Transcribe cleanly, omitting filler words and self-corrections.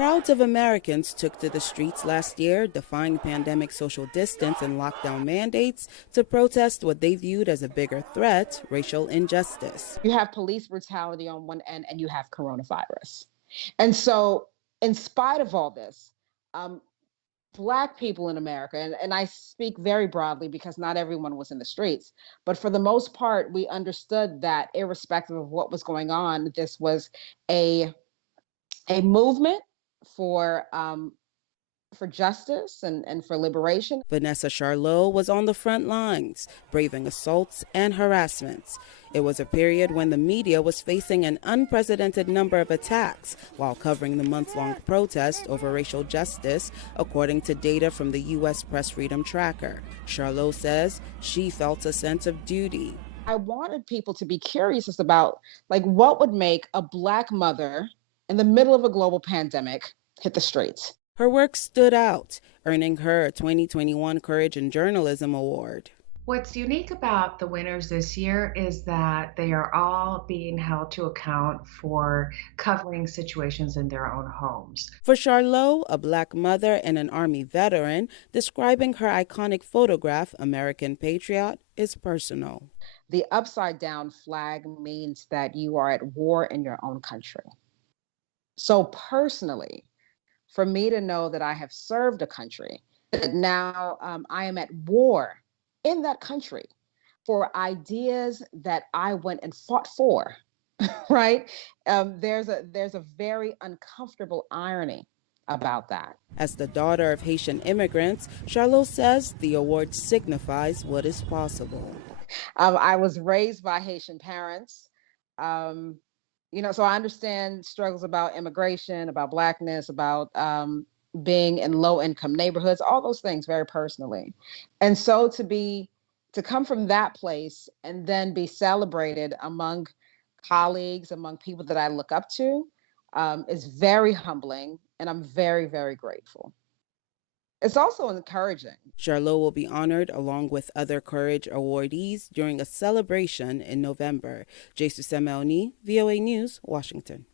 Crowds of Americans took to the streets last year, defying pandemic social distance and lockdown mandates to protest what they viewed as a bigger threat, racial injustice. You have police brutality on one end and you have coronavirus. And so, in spite of all this, um, Black people in America, and I speak very broadly because not everyone was in the streets, but for the most part, we understood that irrespective of what was going on, this was a a movement for for justice and for liberation. Vanessa Charlot was on the front lines, braving assaults and harassments. It was a period when the media was facing an unprecedented number of attacks while covering the month-long protest over racial justice, according to data from the U.S. Press Freedom Tracker. Charlot says she felt a sense of duty. I wanted people to be curious about what would make a Black mother in the middle of a global pandemic hit the streets. Her work stood out, earning her a 2021 Courage in Journalism Award. What's unique about the winners this year is that they are all being held to account for covering situations in their own homes. For Charlot, a Black mother and an Army veteran, describing her iconic photograph, American Patriot, is personal. The upside down flag means that you are at war in your own country. So personally, for me to know that I have served a country, that now I am at war in that country for ideas that I went and fought for, right? There's a very uncomfortable irony about that. As the daughter of Haitian immigrants, Charlot says the award signifies what is possible. I was raised by Haitian parents. So I understand struggles about immigration, about Blackness, about being in low-income neighborhoods, all those things very personally. And so to come from that place and then be celebrated among colleagues, among people that I look up to, is very humbling, and I'm very, very grateful. It's also encouraging. Charlot will be honored along with other Courage awardees during a celebration in November. Jesusemen, VOA News, Washington.